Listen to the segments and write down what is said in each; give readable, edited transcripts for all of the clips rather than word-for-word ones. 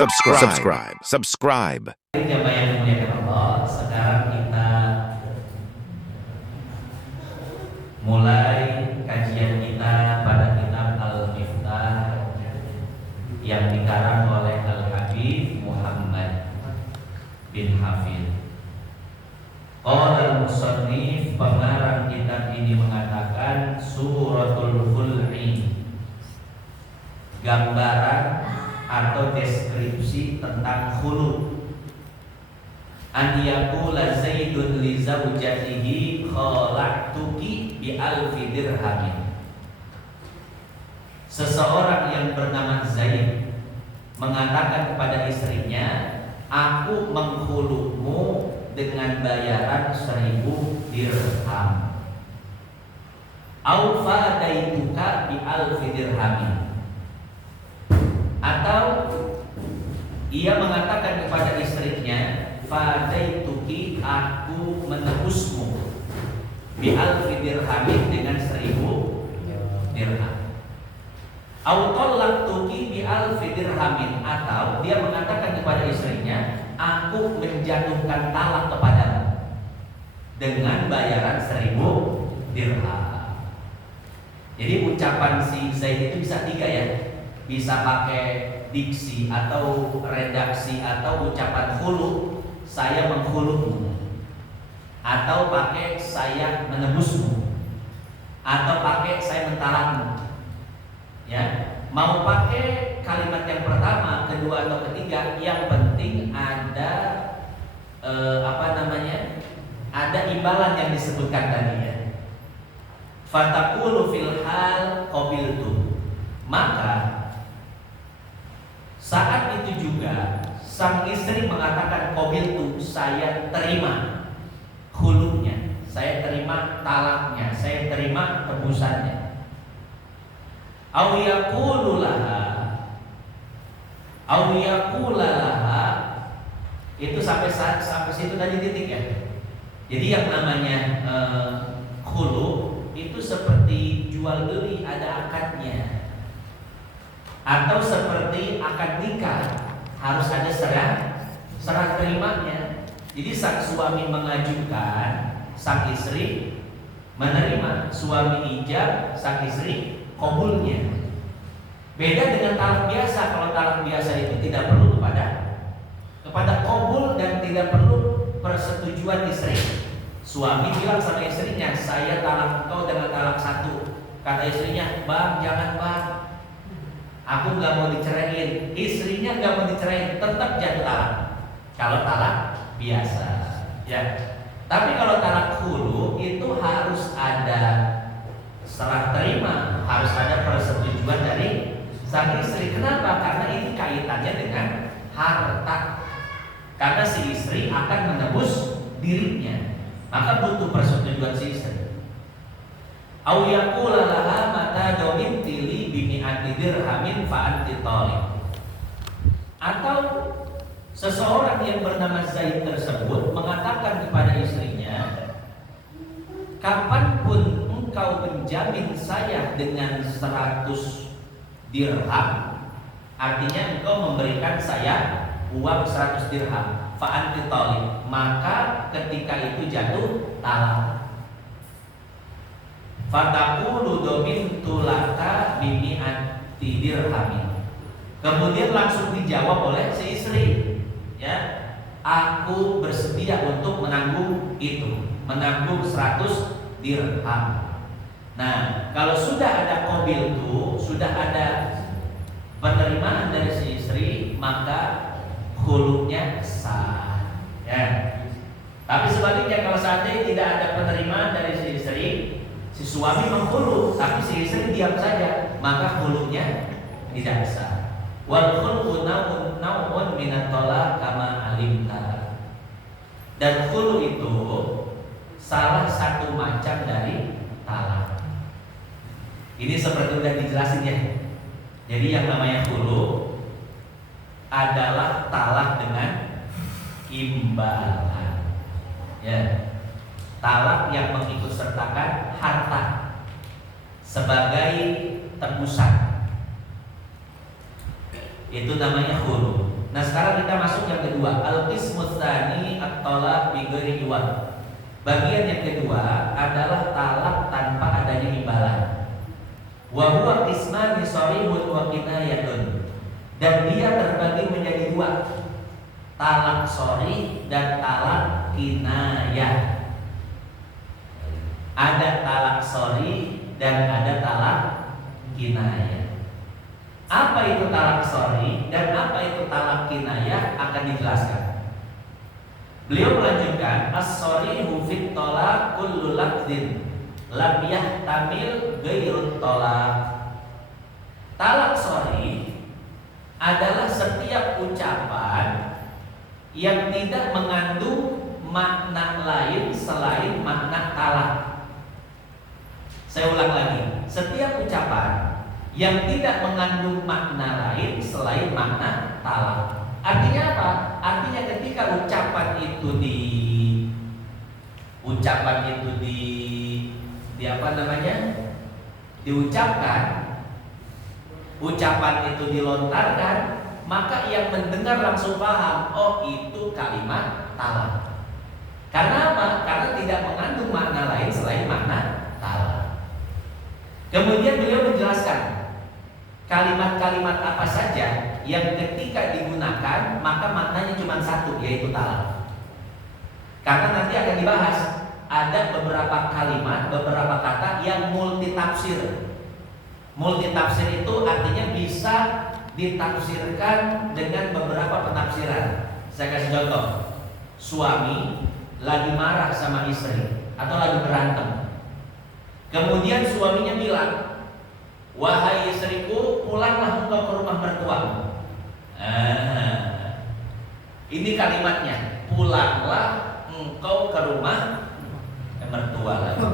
Subscribe. Jamaah yang dimuliakan Allah, sekarang kita mulai kajian kita pada kitab Al-Miftah yang dikarang oleh Al-Habib Muhammad bin Hafidh. Qala al-musannif, pengarang kitab ini mengatakan suratul khul'i, gambaran atau deskripsi tentang khulu. An yaqula Zaidun li zaujatihi khala'tuki bi alfi dirhamin. Seseorang yang bernama Zaid mengatakan kepada istrinya, aku menghulumu dengan bayaran 1000 dirham. Au fadaituka bi alfi dirhamin. Atau ia mengatakan kepada istrinya, fadaituki, aku menebusmu bi alfi dirhamin, dengan 1000 dirham. Au talaqtuki bi alfi dirhamin, atau dia mengatakan kepada istrinya, aku menjatuhkan talak kepadamu dengan bayaran 1000 dirham. Jadi ucapan si Zaid itu bisa 3 ya. Bisa pakai diksi atau redaksi atau ucapan khulu, saya menghulumu, atau pakai saya menebusmu, atau pakai saya mentalakmu. Ya, mau pakai kalimat yang pertama, kedua atau ketiga, yang penting ada ada imbalan yang disebutkan tadi ya. Fataqulu fil hal qabiltu, maka saat itu juga sang istri mengatakan qabiltu, saya terima khulunya, saya terima talaknya, saya terima tebusannya. Au yaqulu laha, itu sampai situ tadi titik ya. Jadi yang namanya khulu itu seperti jual beli, ada akadnya. Atau seperti akad nikah, harus ada serah terimanya. Jadi sang suami mengajukan, sang istri menerima, suami ijab, sang istri qabulnya. Beda dengan talak biasa. Kalau talak biasa itu tidak perlu kepada qabul dan tidak perlu persetujuan istri. Suami bilang sama istrinya, saya talak engkau dengan talak 1. Kata istrinya, bang jangan bang, aku nggak mau diceraiin. Istrinya nggak mau diceraiin, tetap jatuh talak. Kalau talak biasa, ya. Tapi kalau talak khulu itu harus ada serah terima, harus ada persetujuan dari sang istri. Kenapa? Karena ini kaitannya dengan harta. Karena si istri akan menebus dirinya, maka butuh persetujuan si istri. Au yaqula laha mata dominti li bimi'ati dirhamin fa anti talib. Atau seseorang yang bernama Zaid tersebut mengatakan kepada istrinya, kapanpun engkau menjamin saya dengan 100 dirham, artinya engkau memberikan saya uang 100 dirham, fa anti talib, maka ketika itu jatuh talak. Fataqulu domintu laka bimi'ati dirhamin. Kemudian langsung dijawab oleh si istri, ya, aku bersedia untuk menanggung itu, menanggung 100 dirham. Nah, kalau sudah ada qabil itu, sudah ada penerimaan dari si istri, maka khulunya sah, ya. Tapi sebaliknya, kalau seandainya tidak ada penerimaan dari si istri, si suami menghulu tapi si istri diam saja, maka khulunya tidak sah. Wal khulu nau'un minat talaq kama alimta. Dan khulu itu salah satu macam dari talak. Ini seperti sudah dijelasin ya. Jadi yang namanya khulu adalah talak dengan imbalan, ya. Talak yang mengikut sertakan harta sebagai tebusan, itu namanya khulu. Nah sekarang kita masuk yang kedua, al-qismus tsani at-talaq bi ghairi iwad. Bagian yang kedua adalah talak tanpa adanya imbalan. Wa huwa qismani sharihun wa kinayatun. Dan dia terbagi menjadi dua, talak sharih dan talak kinayah. Ada talak sharih dan ada talak kinayah. Apa itu talak sharih dan apa itu talak kinayah akan dijelaskan. Beliau melanjutkan, as-sharihu fit talaq kullu lafzin lam yahtamil ghairut talaq. Talak sharih adalah setiap ucapan yang tidak mengandung makna lain selain makna talak. Saya ulang lagi, setiap ucapan yang tidak mengandung makna lain selain makna talak. Artinya apa? Artinya ketika ucapan itu diucapkan, ucapan itu dilontarkan, maka yang mendengar langsung paham, oh itu kalimat talak. Karena apa? Karena tidak mengandung makna lain selain makna talak. Kemudian beliau menjelaskan kalimat-kalimat apa saja yang ketika digunakan maka maknanya cuma satu, yaitu talak. Karena nanti akan dibahas ada beberapa kalimat, beberapa kata yang multitafsir. Multitafsir itu artinya bisa ditafsirkan dengan beberapa penafsiran. Saya kasih contoh. Suami lagi marah sama istri atau lagi berantem. Kemudian suaminya bilang, wahai istriku, pulanglah engkau ke rumah mertuamu. Ini kalimatnya, pulanglah engkau ke rumah mertua lagi.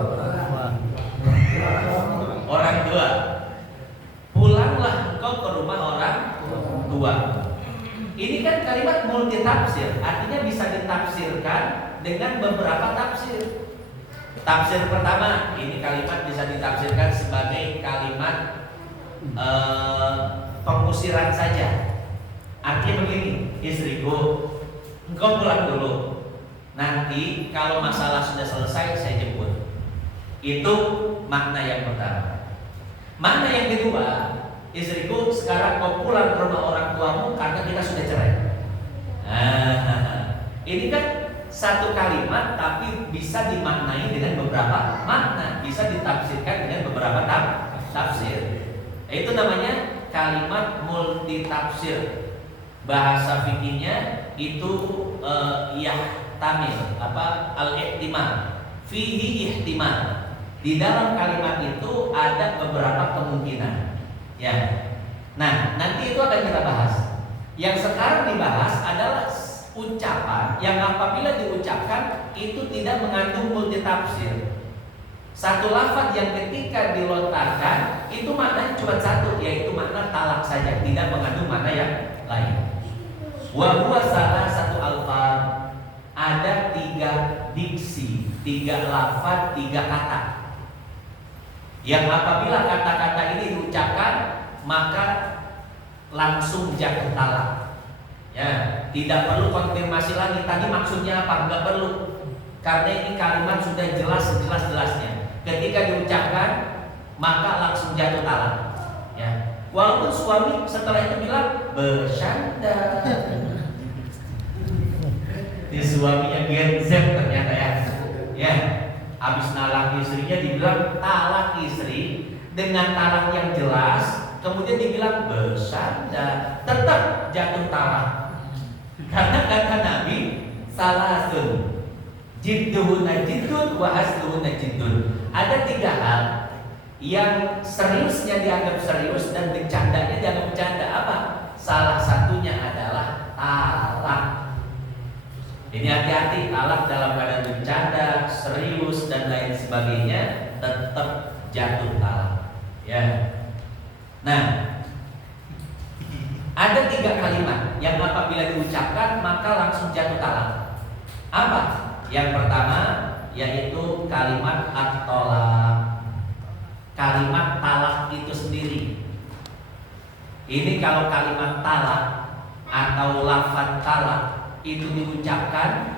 Orang tua. Pulanglah engkau ke rumah orang tua. Ini kan kalimat multitafsir, artinya bisa ditafsirkan dengan beberapa tafsir. Tafsir pertama, ini kalimat bisa ditafsirkan sebagai kalimat pengusiran saja. Artinya begini, istriku, engkau pulang dulu. Nanti kalau masalah sudah selesai saya jemput. Itu makna yang pertama. Makna yang kedua, istriku, sekarang kau pulang ke rumah orang tuamu karena kita sudah cerai. Ini kan satu kalimat tapi bisa dimaknai dengan beberapa makna, bisa ditafsirkan dengan beberapa tafsir. Itu namanya kalimat multitafsir. Bahasa fikihnya itu yahtamil, al-ihtimal, fihi ihtimal. Di dalam kalimat itu ada beberapa kemungkinan. Ya. Nah, nanti itu akan kita bahas. Yang sekarang dibahas adalah ucapan yang apabila diucapkan itu tidak mengandung multitafsir. Satu lafaz yang ketika dilontarkan itu maknanya cuma satu, yaitu makna talak saja, tidak mengandung makna yang lain. Wa huwa salah satu alfaz, ada 3 diksi, 3 lafaz, 3 kata. Yang apabila kata-kata ini diucapkan maka langsung jatuh talak. Ya, tidak perlu konfirmasi lagi tadi maksudnya apa, enggak perlu. Karena ini kalimat sudah jelas sejelas-jelasnya. Ketika diucapkan maka langsung jatuh talak. Ya. Walaupun suami setelah itu bilang bercanda. Di suaminya Gen Z ternyata ya. Ya, habis nalak istrinya dibilang talak istri dengan talak yang jelas, kemudian dibilang bercanda, tetap jatuh talak. Karena kata Nabi, salasun jidduhunna jiddun wa hasduhunna jiddun. Ada 3 hal yang seriusnya dianggap serius dan bercandanya dianggap bercanda. Apa? Salah satunya adalah talak. Ini hati-hati, talak dalam keadaan bercanda, serius dan lain sebagainya tetap jatuh talak. Ya. Nah, ada 3 kalimat yang apabila diucapkan maka langsung jatuh talak. Apa? Yang pertama yaitu kalimat at-thalaq. Kalimat talak itu sendiri. Ini kalau kalimat talak atau lafaz talak itu diucapkan,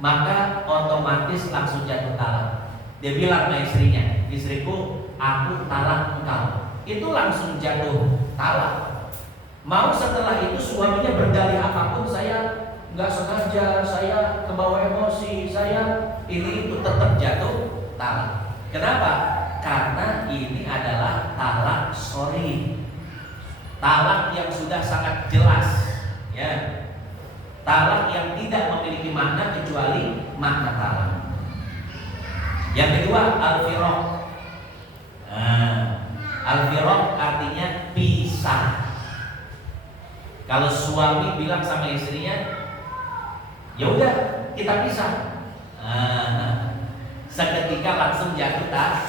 maka otomatis langsung jatuh talak. Dia bilang sama istrinya, istriku, aku talak engkau. Itu langsung jatuh talak. Mau setelah itu suaminya berdalih apapun, saya nggak sengaja, saya kebawa emosi, saya ini itu, tetap jatuh talak. Kenapa? Karena ini adalah talak sorry, talak yang sudah sangat jelas, ya. Talak yang tidak memiliki makna kecuali makna talak. Yang kedua, al-firaq. Al-firaq artinya pisah. Kalau suami bilang sama istrinya, ya udah kita pisah, seketika langsung jatuh talak.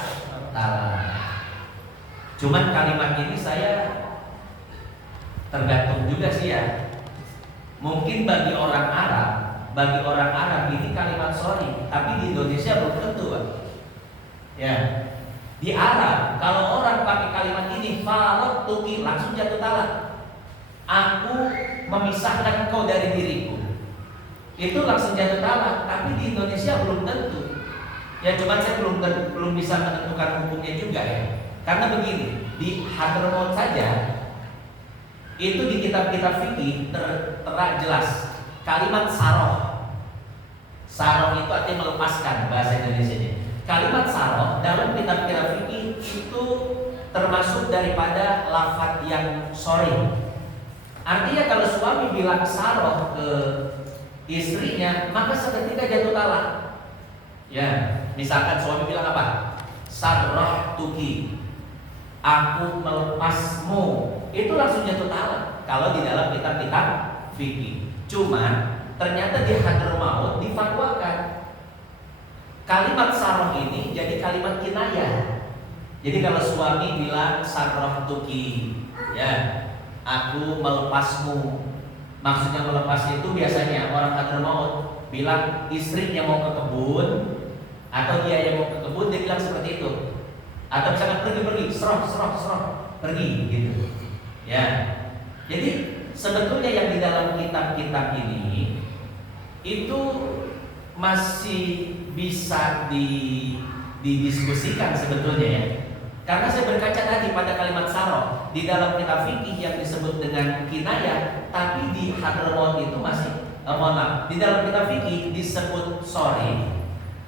Cuman kalimat ini saya tergantung juga sih ya. Mungkin bagi orang Arab ini kalimat sorry, tapi di Indonesia belum tentu, Pak. Ya. Di Arab kalau orang pakai kalimat ini faraqtuki langsung jatuh talak. Aku memisahkan kau dari diriku. Itu langsung jatuh talak, tapi di Indonesia belum tentu. Ya, cuman saya belum bisa menentukan hukumnya juga ya. Karena begini, di Hadramaut saja itu di kitab-kitab fikih tertera jelas kalimat saroh. Saroh itu artinya melepaskan bahasa Indonesianya. Kalimat saroh dalam kitab-kitab fikih itu termasuk daripada lafaz yang sorry. Artinya kalau suami bilang saroh ke istrinya, maka seketika jatuh talak. Ya, misalkan suami bilang apa? Sarrahtuki, aku melepasmu. Itu langsung jatuh talak kalau di dalam kitab-kitab fikih. Cuman ternyata di Hadramaut difatwakan kalimat sarroh ini jadi kalimat kinayah. Jadi kalau suami bilang sarrahtuki, ya, aku melepasmu. Maksudnya melepas itu biasanya orang Hadramaut bilang istrinya mau ke kebun atau dia yang mau ke kebun, dia bilang seperti itu. Atau misalkan pergi, serah, pergi gitu. Ya. Jadi sebetulnya yang di dalam kitab-kitab ini itu masih bisa didiskusikan sebetulnya ya. Karena saya berkaca tadi pada kalimat saroh di dalam kitab fikih yang disebut dengan kinayah, tapi di Hadramaut itu masih di dalam kitab fikih disebut sorry,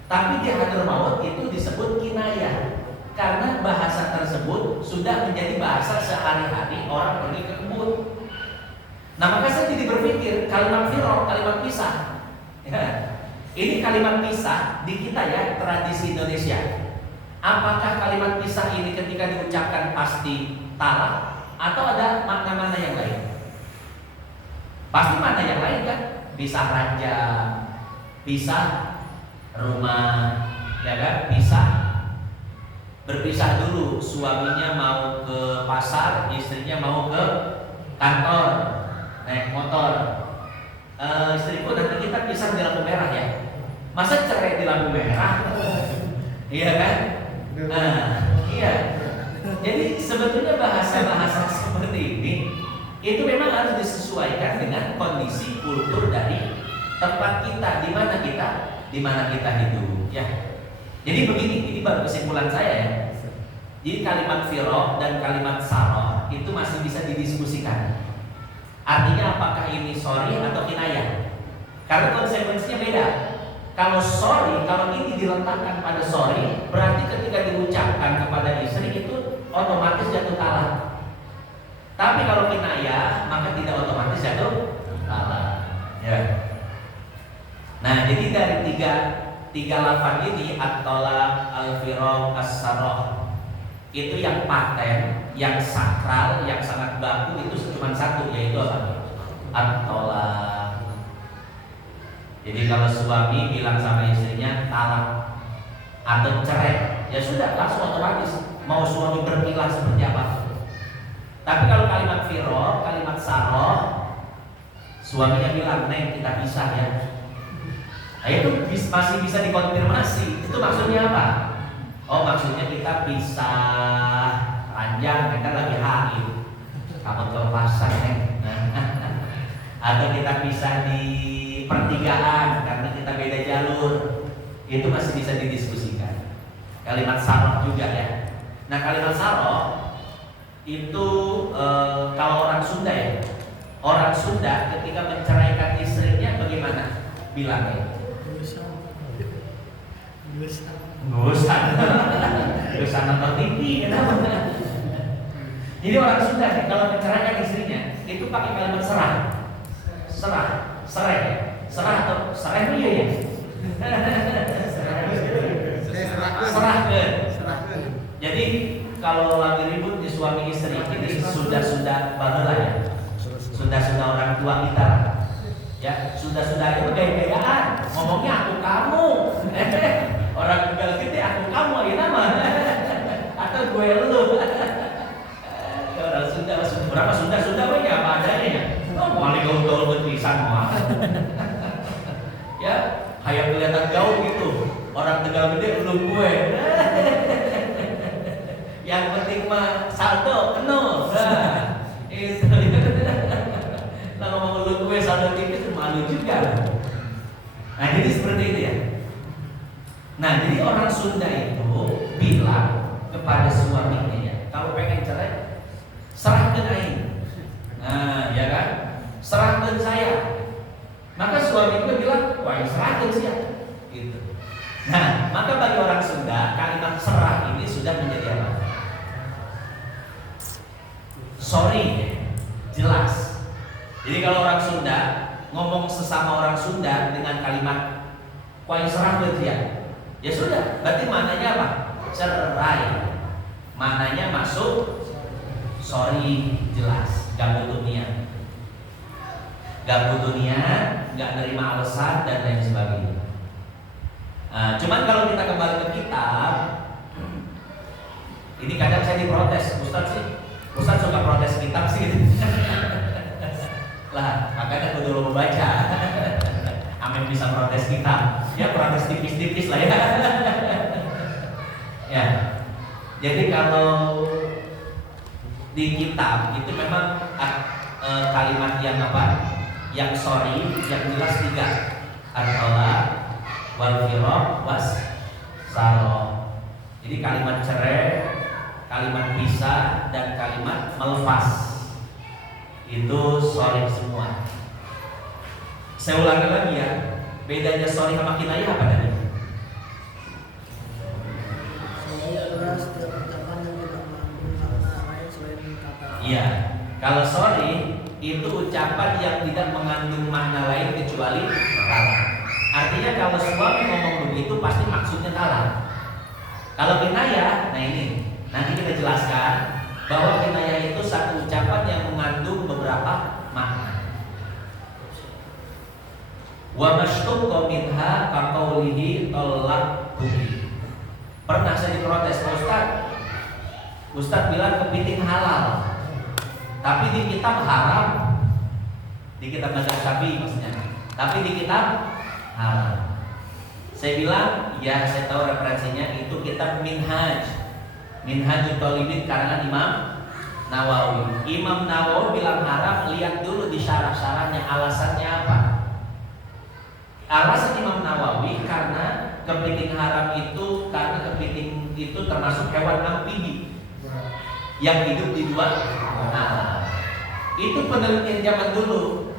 tapi di Hadramaut itu disebut kinayah. Karena bahasa tersebut sudah menjadi bahasa sehari-hari orang pergi ke kebun. Nah, maka saya jadi berpikir kalimat firaq, kalimat pisah. Ya, ini kalimat pisah di kita ya, tradisi Indonesia. Apakah kalimat pisah ini ketika diucapkan pasti talak atau ada makna-makna yang lain? Pasti makna yang lain kan? Pisah ranjang, pisah rumah, ya kan? Berpisah dulu, suaminya mau ke pasar, istrinya mau ke kantor, naik motor. Istriku, nanti kita pisah di lampu merah ya. Masa cerai di lampu merah? Iya kan? Iya. Jadi sebetulnya bahasa-bahasa seperti ini itu memang harus disesuaikan dengan kondisi kultur dari tempat kita, di mana kita hidup, ya. Jadi begini, ini baru kesimpulan saya ya. Jadi kalimat firaq dan kalimat saroh itu masih bisa didiskusikan. Artinya apakah ini sorry atau kinayah? Karena konsekuensinya beda. Kalau sorry, kalau ini diletakkan pada sorry, berarti ketika diucapkan kepada istri itu otomatis jatuh talak. Tapi kalau kinayah, maka tidak otomatis jatuh talak. Ya. Nah, jadi dari tiga lafaz ini, at-talaq, al-firaq, as-saroh, itu yang paten, yang sakral, yang sangat baku itu cuma satu, yaitu apa? At-talaq. Jadi kalau suami bilang sama istrinya talak atau cerai, ya sudah langsung otomatis mau suami berpilah seperti apa. Tapi kalau kalimat firaq, kalimat saroh, suaminya bilang, "Neng, kita pisah ya." Nah, itu masih bisa dikonfirmasi. Itu maksudnya apa? Oh, maksudnya kita pisah ranjang, kan lagi haid. Kamu kelepasan, Neng. atau kita pisah di pertigaan karena kita beda jalur, itu masih bisa didiskusikan. Kalimat sarok juga ya. Nah, kalimat sarok itu kalau orang Sunda ya, orang Sunda ketika menceraikan istrinya bagaimana bilangnya? Gusan nonton TV, kenapa? Jadi orang Sunda nih, kalau menceraikan istrinya itu pakai kalimat serah, atau serah iya ya. Serahkan. Jadi kalau lagi ribut di suami istri ini Sunda baheula ya. Sunda orang tua kita. Ya, Sunda itu gaya-gayaan. Ngomongnya aku kamu. Orang Tegal gede aku kamu ya nama. Atau gue lu. Orang Sunda berapa Sunda we ya apa adanya ya. Oh, mau gaul pisan mah. Ya, kayak kelihatan jauh gitu. Orang Tegal gede lu gue. Yang penting mah saldo penuh. Nah, itu. Nah, ngomong lu gue saldo tipis malu juga. Nah, jadi seperti itu ya. Nah, jadi orang Sunda itu bilang kepada suaminya ya, kalau pengen cerai, serahkan aing. Nah, ya kan? Serahkan saya. Maka suami itu bilang, wah serahkan sih ya. Gitu. Nah, maka bagi orang Sunda, kalimat serah ini sudah menjadi apa? Sorry, jelas. Jadi kalau orang Sunda ngomong sesama orang Sunda dengan kalimat wah serahkan sih ya. Ya sudah, berarti maknanya apa? Cerai. Maknanya masuk sorry, jelas, gak butuh niat. Gak butuh niat, gak nerima alasan dan lain sebagainya. Nah, cuman kalau kita kembali ke kitab, ini kadang saya diprotes, Ustaz suka protes kitab sih gitu. Lah, makanya aku dulu membaca. Amin bisa protes kitab. Ya protes tipis-tipis lah ya. Ya. Jadi kalau di kitab itu memang kalimat yang apa? Yang sorry, yang jelas 3. Al-Qala, wal firaq, was saro. Jadi kalimat cerai, kalimat pisah dan kalimat melepas. Itu sorry semua. Saya ulangi lagi ya. Bedanya sorry sama kinayah apa tadi? Sorry adalah setiap ucapan yang tidak mengandung makna lain selain kata. Iya. Kalau sorry itu ucapan yang tidak mengandung makna lain kecuali talak. Artinya kalau suami ngomong begitu pasti maksudnya talak. Kalau kinayah, nah ini nanti kita jelaskan bahwa kinayah itu satu ucapan yang mengandung beberapa makna. Wa masytuqqa minha kaqaulihi talaqtuki. Pernah saya diprotes, Ustaz bilang kepiting halal, tapi di kitab haram. Di kitab mazhab Syafi'i maksudnya. Tapi di kitab haram. Saya bilang, ya saya tahu referensinya itu kitab Minhajul Talibin karangan Imam Nawawi. Imam Nawawi bilang haram, lihat dulu di syarah-syarahnya alasannya apa. Alasan Imam Nawawi karena kepiting haram itu karena kepiting itu termasuk hewan amfibi yang hidup di dua alam. Itu penelitian zaman dulu.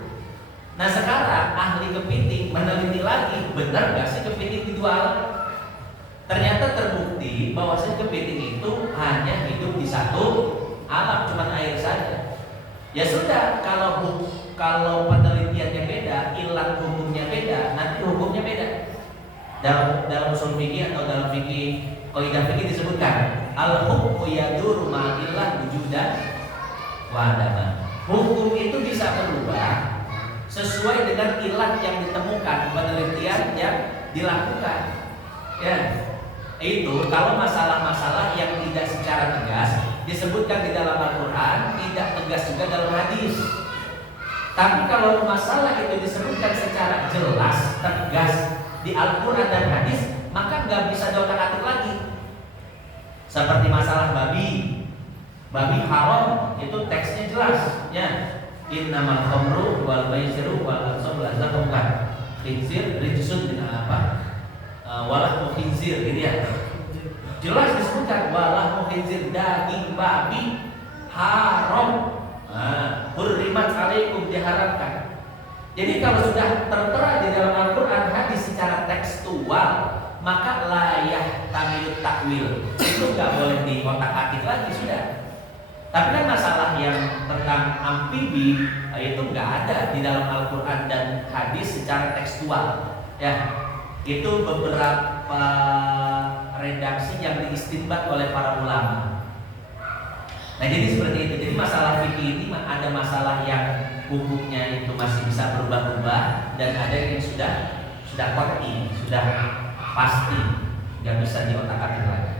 Nah sekarang ahli kepiting meneliti lagi, benar nggak sih kepiting di dua alam? Ternyata terbukti bahwa kepiting itu hanya hidup di satu alam, cuma air saja. Ya sudah, kalau penelitiannya beda, ilat hukumnya beda, nanti hukumnya beda. Dalam usul fikih atau dalam fikih qaidah fikih disebutkan al-hukmu yaduru ma'illah wujudan wa adaman. Hukum itu bisa berubah sesuai dengan ilat yang ditemukan, penelitian yang dilakukan. Ya, itu kalau masalah-masalah yang tidak secara tegas disebutkan di dalam Al-Quran, tidak tegas juga dalam hadis. Tapi kalau masalah itu disebutkan secara jelas, tegas di Al-Quran dan hadis, maka nggak bisa diotak-atik lagi. Seperti masalah babi haram, itu teksnya jelas, ya. innamal khamru wal maisiru wal ansab wal azlam bukan khinzir rijsun min apa walah khinzir ini ya jelas disebutkan walah khinzir daging babi haram hurrimat alaikum diharamkan. Jadi kalau sudah tertera di dalam Al-Quran hadis secara tekstual maka layah tamil takwil itu nggak boleh dikotak-atik lagi sudah. Tapi kan masalah yang tentang amfibi itu nggak ada di dalam Al-Quran dan hadis secara tekstual. Ya, itu beberapa redaksi yang diistinbat oleh para ulama. Nah jadi seperti itu. Jadi masalah fikih ini ada masalah yang hukumnya itu masih bisa berubah-ubah dan ada yang sudah qat'i, sudah pasti, nggak bisa diotak-atik lagi.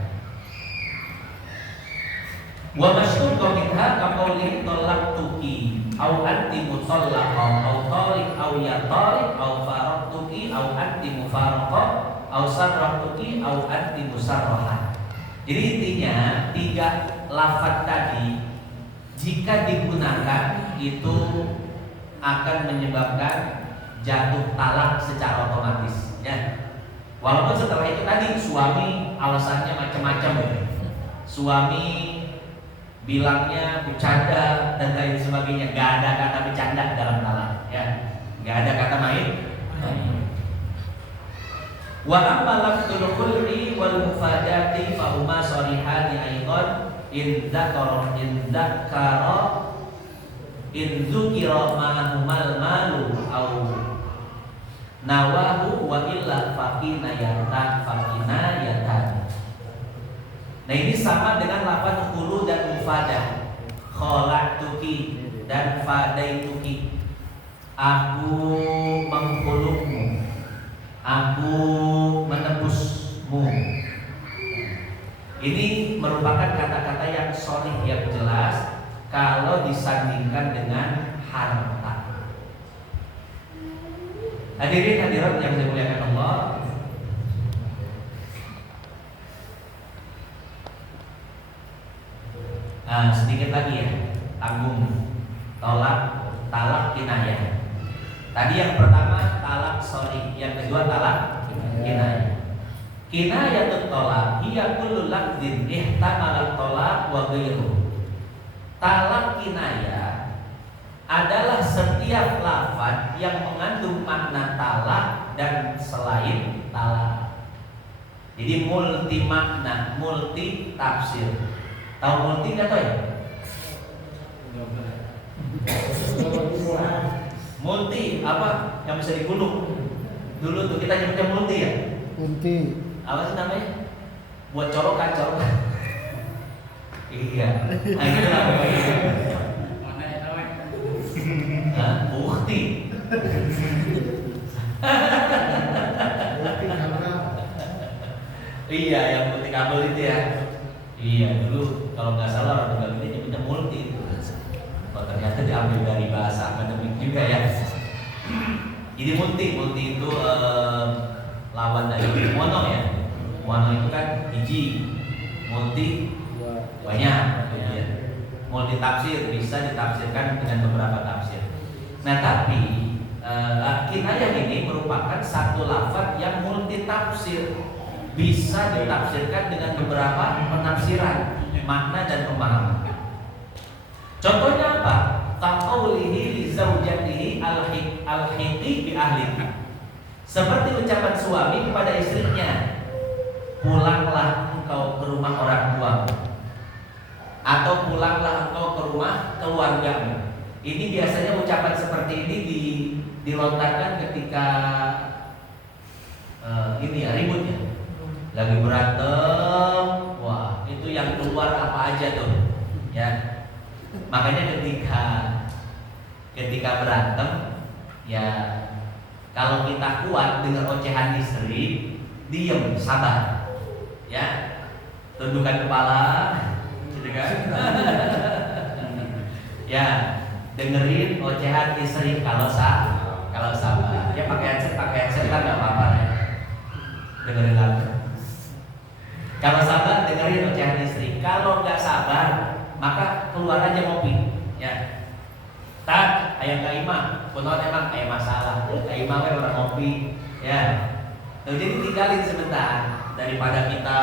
Wa masyhur minha kaqauli talaqtuki au anti mutallaqa au tariq au ya tariq au faraqtuki au anti mufaraqa au sarraqtuki au anti musarraha. Jadi intinya tiga lafaz tadi jika digunakan itu akan menyebabkan jatuh talak secara otomatis ya. Walaupun setelah itu tadi suami alasannya macam-macam, suami bilangnya bercanda dan lain sebagainya, nggak ada kata bercanda dalam talak ya, nggak ada kata main. Wa amma lafzul khul'i wal mufadati fa huma sarihani aidan in dzakara in dzukira ma'humal malu au nawahu wa illa fakina yatan. Nah ini sama dengan lafaz khulu dan mufadah, khala'tuki dan fadaituki. Aku mengkhulukmu, aku menebusmu. Ini merupakan kata-kata yang sharih yang jelas kalau disandingkan dengan harta. Hadirin hadirat yang dimuliakan Allah, sedikit lagi ya, tanggung talak kinayah. Tadi yang pertama talak sharih, yang kedua talak kinayah. Kinayatut talak hiya kullu lafzin ihtamala talak wa ghairuhu. Talak kinayah adalah setiap lafaz yang mengandung makna talak dan selain talak. Jadi multi makna, multi tafsir. Tahu multi nggak tahu ya? Multi apa? Yang bisa digulung. Dulu tuh kita nyebutnya multi ya. Multi. Apa sih namanya? Buat colokan. Iya. Nah itu namanya. Bukti. Iya, yang multi kabel itu ya. Iya, dulu kalau nggak salah orang Tegal ini nyebutnya multi itu. Oh, ternyata diambil dari bahasa akademik juga ya. Jadi multi itu lawan dari mono ya. Mono itu kan biji, multi banyak. Ya. Multi tafsir bisa ditafsirkan dengan beberapa tafsir. Nah tapi kinayah ini merupakan satu lafaz yang multi tafsir, bisa ditafsirkan dengan beberapa penafsiran, makna dan pemahaman. Contohnya apa? Kaqaulihi li zaujatihi al-hiqi bi ahlihi. Seperti ucapan suami kepada istrinya, pulanglah engkau ke rumah orang tuamu, atau pulanglah engkau ke rumah keluargamu. Ini biasanya ucapan seperti ini dilontarkan ketika ini ya ribut ya, lagi berantem. Wah itu yang keluar apa aja tuh ya. Makanya ketika berantem ya, kalau kita kuat dengan ocehan istri, diem, sabar ya, tundukkan kepala gitu kan. Ya, dengerin ocehan istri kalau sabar. Ya pakai headset kan nggak apa-apa ya. Dengerin lagu. Kalau sabar dengerin ocehan istri. Kalau nggak sabar maka keluar aja ngopi. Ya. Tak ayam kaimah, punon emang ayam masalah, kaimah we orang ngopi, ya. Nah, jadi tinggalin sebentar daripada kita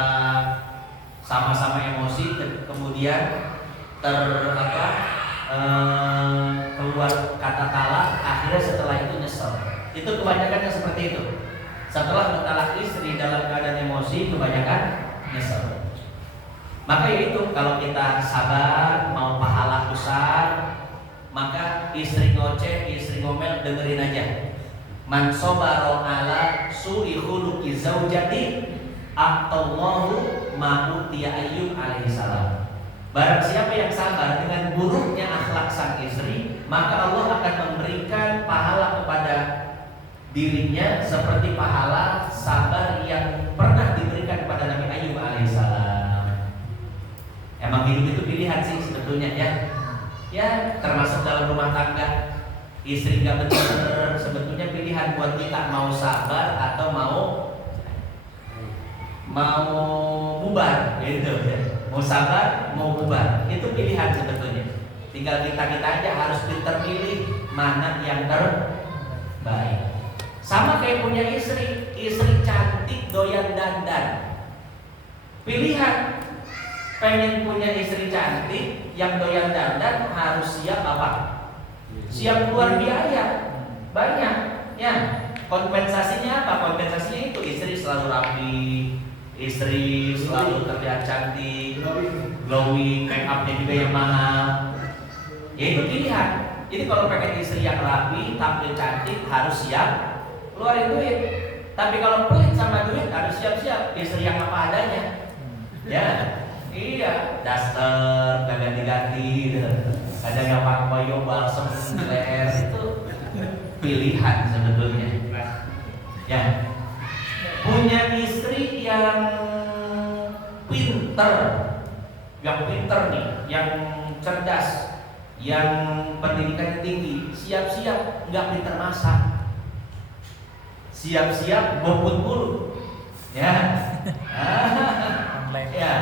sama-sama emosi kemudian keluar kata talak, akhirnya setelah itu nyesel. Itu kebanyakannya seperti itu. Setelah mentalak istri dalam keadaan emosi, kebanyakan nyesel. Maka itu kalau kita sabar, mau pahala besar, maka istri ngoceh, istri ngomel, dengerin aja. Man sabara ala su'i khuluqi zaujati aqtallahu ma utiya Ayyub alaihi salam. Barang siapa yang sabar dengan buruknya akhlak sang istri, maka Allah akan memberikan pahala kepada dirinya seperti pahala sabar yang pernah diberikan kepada Nabi Ayyub alaihissalam. Emang hidup itu pilihan sih sebetulnya ya. Ya termasuk dalam rumah tangga, istri gak benar sebetulnya pilihan buat kita mau sabar atau mau bubar gitu ya. Mau sabar, mau bubar, itu pilihan sebetulnya. Tinggal kita aja harus pintar pilih mana yang terbaik. Sama kayak punya istri cantik doyan dandan. Pilihan pengen punya istri cantik yang doyan dandan harus siap apa? Siap keluar biaya banyak. Ya, kompensasinya apa? Kompensasinya itu istri selalu rapi, istri selalu terlihat cantik, glowing, make upnya juga yang mahal. Ya itu pilihan. Jadi kalau pengen istri yang rapi, tampil cantik, harus siap keluarin duit. Tapi kalau pelit sama duit, harus siap-siap istri yang apa adanya. Ya, iya, daster, gak ganti-ganti, kadang yang pakai koyo, balsem, leher, itu pilihan sebetulnya. Ya, punya istri yang pinter nih, yang cerdas, yang pendidikannya tinggi, siap-siap nggak pinter masak, siap-siap bobot mulu, ya. Ya.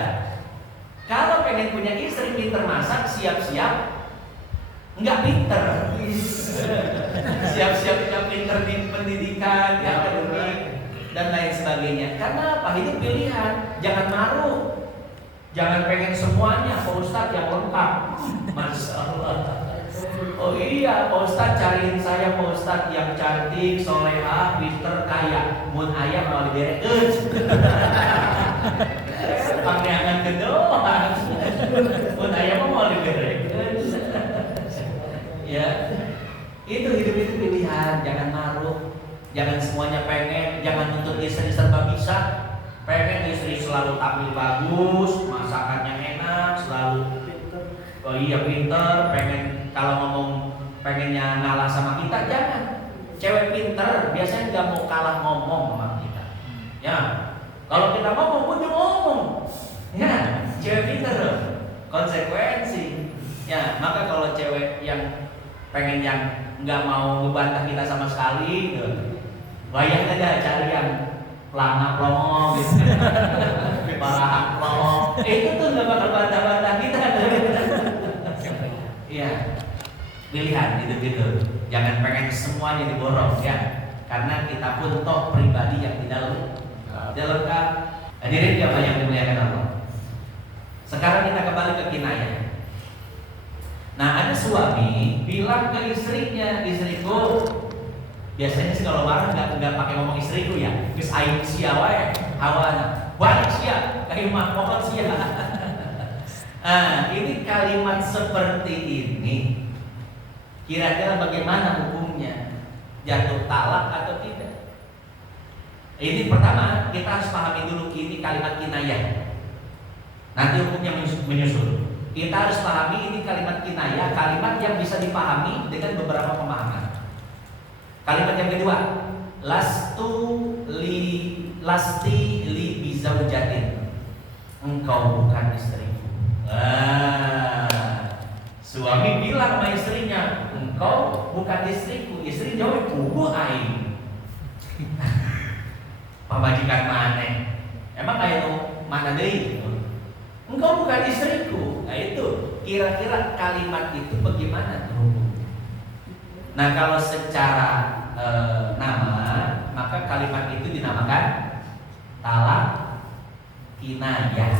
Kalau pengen punya istri pinter masak, siap-siap nggak pinter, siap-siap nggak pinter di pendidikan, di akademik dan lain sebagainya. Karena apa? Ini pilihan. Jangan maruk, jangan pengen semuanya. Pak Ustadz yang lengkap, Masya Allah. Oh iya, Pak Ustadz cariin saya Pak Ustadz yang cantik, soleha, pinter, kaya. Mun ayam mau diberekeun. Pangeran kedoan. Mun ayam mau diberekeun. Ya, itu hidup itu pilihan. Jangan maruk, jangan semuanya pengen, jangan nuntut istri serba bisa. Pengen istri selalu tampil bagus, masakannya enak, selalu oh iya pinter, pengen kalau ngomong pengennya ngalah sama kita, jangan. Cewek pinter biasanya nggak mau kalah ngomong sama kita. Ya, kalau kita ngomong, udah ngomong. Ya, cewek pinter loh, konsekuensi. Ya, maka kalau cewek yang pengen yang nggak mau ngebantah kita sama sekali, bayang aja cari yang pelana plongo gitu, parahan plongo. Itu tuh nggak bakal bantah-bantah kita. Iya, pilihan gitu-gitu. Jangan pengen semuanya diborong ya, karena kita pun toh pribadi yang tidak lengkap. Hadirin yang banyak dimuliakan Allah. Sekarang kita kembali ke kinayah. Nah, ada suami bilang ke istrinya, istriku, biasanya sih kalau marah nggak pakai ngomong istriku ya, geus aing sia wae, hawana, balik sia, kayak mah mohon sia. Ini kalimat seperti ini, kira-kira bagaimana hukumnya? Jatuh talak atau tidak? Ini pertama kita harus pahami dulu ini kalimat kinayah. Nanti hukumnya menyusul. Kita harus pahami ini kalimat kinayah, kalimat yang bisa dipahami dengan beberapa pemahaman. Kalimat yang kedua, lasti li bizaujatin. Engkau bukan istriku. Suami bilang sama istrinya, engkau bukan istriku. Istri jawab, kubu aing. Pamajikan mana? Emang kayak mana deui? Engkau bukan istriku. Nah itu kira-kira kalimat itu bagaimana tuh? Nah kalau secara nama, maka kalimat itu dinamakan talak kinayah.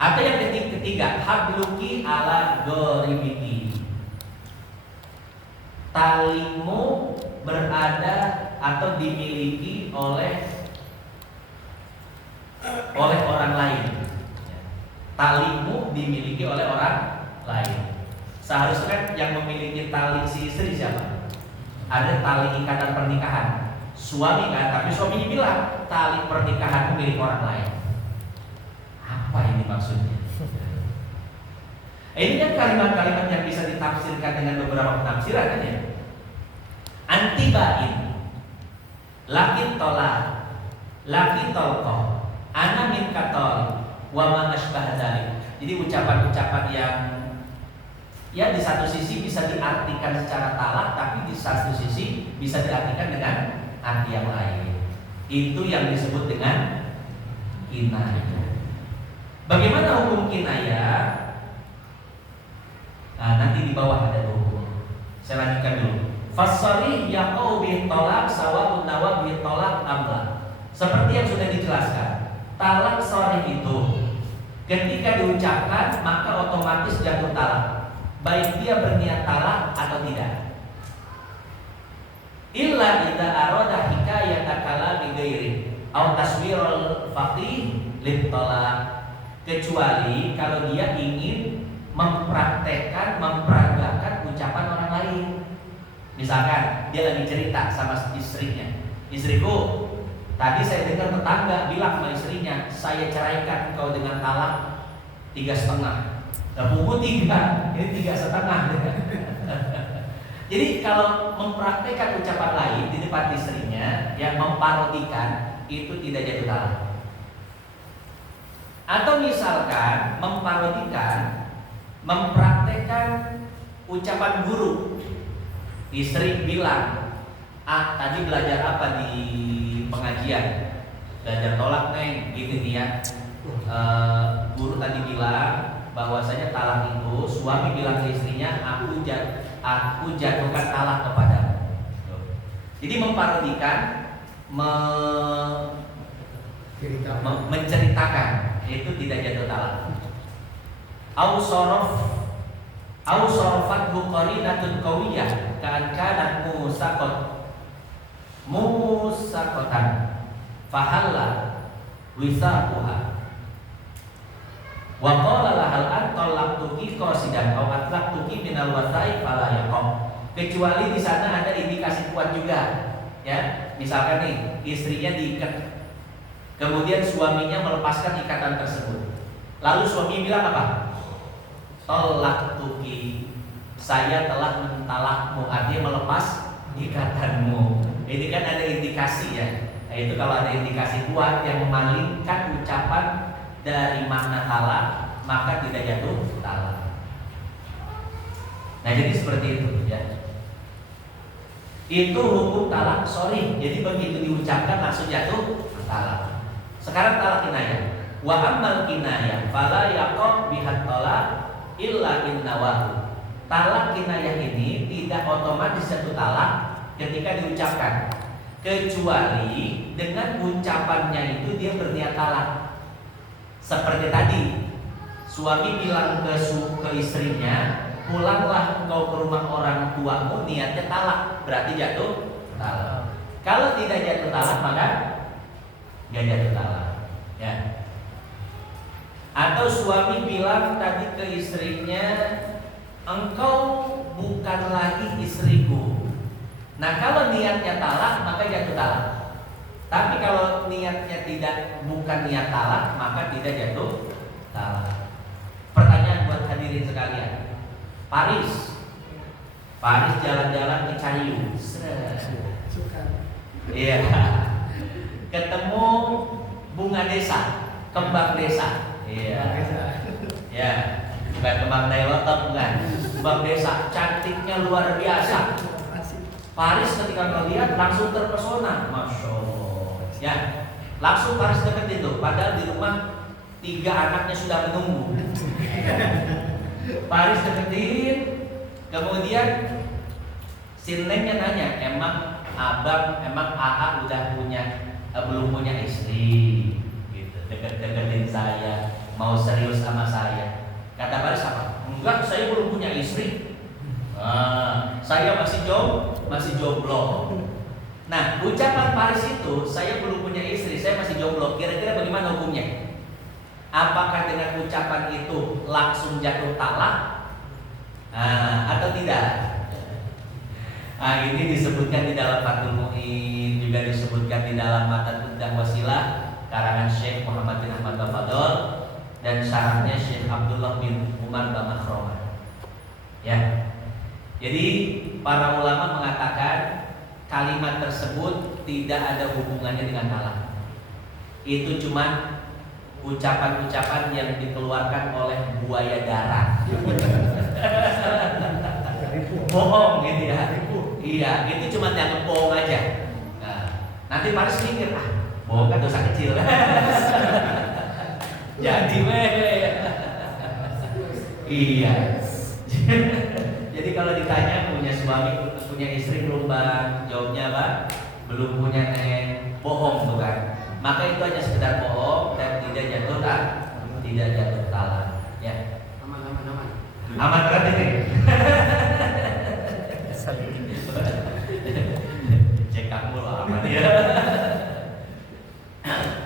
Atau yang ketiga, habluki ala goribiki. Talimu berada atau dimiliki oleh orang lain. Talimu dimiliki oleh orang lain. Seharusnya yang memiliki tali si istri siapa? Ada tali ikatan pernikahan. Suami kan, tapi suaminya bilang tali pernikahan milik orang lain. Apa ini maksudnya? Ini kan kalimat-kalimat yang bisa ditafsirkan dengan beberapa penafsiran kan ya. Antibain, lakin tolak, lakin tolko, ana min katol, wa ma asbah dzalik. Jadi ucapan-ucapan yang ya di satu sisi bisa diartikan secara talak, tapi di satu sisi bisa diartikan dengan arti yang lain. Itu yang disebut dengan kinayah. Bagaimana hukum kinayah? Nah, nanti di bawah ada hukum. Saya lanjutkan dulu. Fasari yaqau bi talaq sawa'un nawa bi talaq amla. Seperti yang sudah dijelaskan, talak sharih itu ketika diucapkan maka otomatis jatuh talak, baik dia berniat talak atau tidak. Illa idza arada hikayata kalami ghairi aw taswirul faqih lit talaq. Kecuali kalau dia ingin mempraktekkan, memperagakan ucapan orang lain. Misalkan dia lagi cerita sama istrinya, istriku, tadi saya dengar tetangga bilang sama istrinya, saya ceraikan kau dengan talak 3,5. Buku 3, ini 3,5. Jadi kalau mempraktekkan ucapan lain di depan istrinya, yang memparodikan itu tidak jatuh talak. Atau misalkan memparodikan, mempraktekkan ucapan guru. Istri bilang, tadi belajar apa di pengajian? Belajar tolak neng, gitu nih ya. Guru tadi bilang bahwasanya talak itu, suami bilang ke istrinya, aku jatuhkan talak kepadamu. Jadi memparodikan, menceritakan itu tidak jatuh talak. Au sorofat qarinatun qawiyah kan kana musakotan fahalla wisaquha wa qala lahal antallaqtuki qasidan aw atlaqtuki minal wasai fala yaqam. Kecuali di sana ada indikasi kuat juga ya. Misalkan nih istrinya diikat, kemudian suaminya melepaskan ikatan tersebut. Lalu suami bilang apa? Tolaktuki, saya telah mentalakmu, artinya melepas ikatanmu. Ini kan ada indikasi ya. Nah, itu kalau ada indikasi kuat yang memalingkan ucapan dari makna talak, maka tidak jatuh talak. Nah jadi seperti itu ya. Itu hukum talak sharih. Jadi begitu diucapkan langsung jatuh talak. Sekarang talak kinayah. Wa ammal kinayah fala yaqab bihat talak illa in nawahu. Talak kinayah ini tidak otomatis jatuh talak ketika diucapkan, kecuali dengan ucapannya itu dia berniat talak. Seperti tadi, suami bilang ke istrinya, pulanglah engkau ke rumah orang tuamu, niatnya talak, berarti jatuh talak. Kalau tidak jatuh talak maka nggak jatuh talak ya. Atau suami bilang tadi ke istrinya, engkau bukan lagi istriku. Nah kalau niatnya talak maka jatuh talak. Tapi kalau niatnya bukan niat talak maka tidak jatuh talak. Pertanyaan buat hadirin sekalian. Paris jalan-jalan di Cariu. Iya. Ketemu bunga desa, kembang desa. Iya. Ya, bukan kembang dailotot bukan. Kembang desa cantiknya luar biasa. Paris ketika melihat langsung terpesona, masya Allah. Ya, langsung Paris deketin tuh. Padahal di rumah 3 anaknya sudah menunggu. Paris deketin, Kemudian si Nengnya nanya, emang abang, emang AA udah belum punya istri, gitu, deket-deketin saya, mau serius sama saya. Kata Baris apa? Enggak, saya belum punya istri. Saya masih jomblo. Nah, ucapan Paris itu, saya belum punya istri, saya masih jomblo. Kira-kira bagaimana hukumnya? Apakah dengan ucapan itu langsung jatuh talak? Atau tidak? Ini disebutkan di dalam Fathul Mu'in, juga disebutkan di dalam Matan Tentang Wasilah karangan Syekh Muhammad bin Ahmad Al-Fadl dan syarahnya Syekh Abdullah bin Umar Al-Makhromah. Ya. Jadi para ulama mengatakan kalimat tersebut tidak ada hubungannya dengan talak. Itu cuma ucapan-ucapan yang dikeluarkan oleh buaya darat. Bohong gitu ya. Iya, itu cuma dianggap bohong aja. Nah, nanti Paris mikir, bohong kan dosa kecil. Jadi iya. Jadi kalau ditanya punya suami, punya istri belum bang? Jawabnya apa? Belum punya neng. Bohong tuh kan. Maka itu hanya sekedar bohong dan tidak jatuh talak. Ya. Aman berat ini. Cekak mulu aman ya.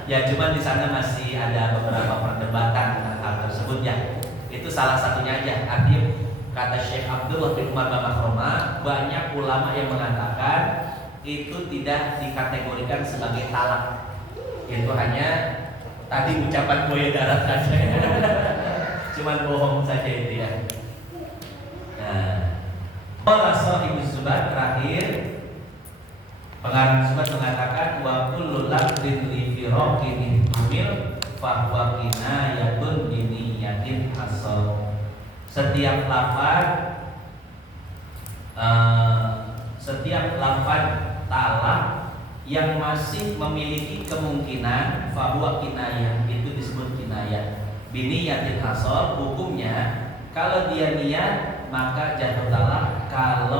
Ya cuma di sana masih ada beberapa perdebatan tentang hal tersebut ya. Itu salah satunya aja. Artinya kata Syekh Abdullah bin Umar Al-Makhromah, banyak ulama yang mengatakan itu tidak dikategorikan sebagai talak. Itu hanya tadi ucapan buaya darat saja. Cuman bohong saja itu ya. Nah, Allah Ibu Zubair terakhir, pengarang Zubair mengatakan wa kullu lafzin li firaqin tumil fa huwa kinayatun bi niyatin asal. Setiap lafaz talak yang masih memiliki kemungkinan fahuwa kinayah, itu disebut kinayah. Biniyatin hasol, hukumnya kalau dia niat maka jatuh talak, kalau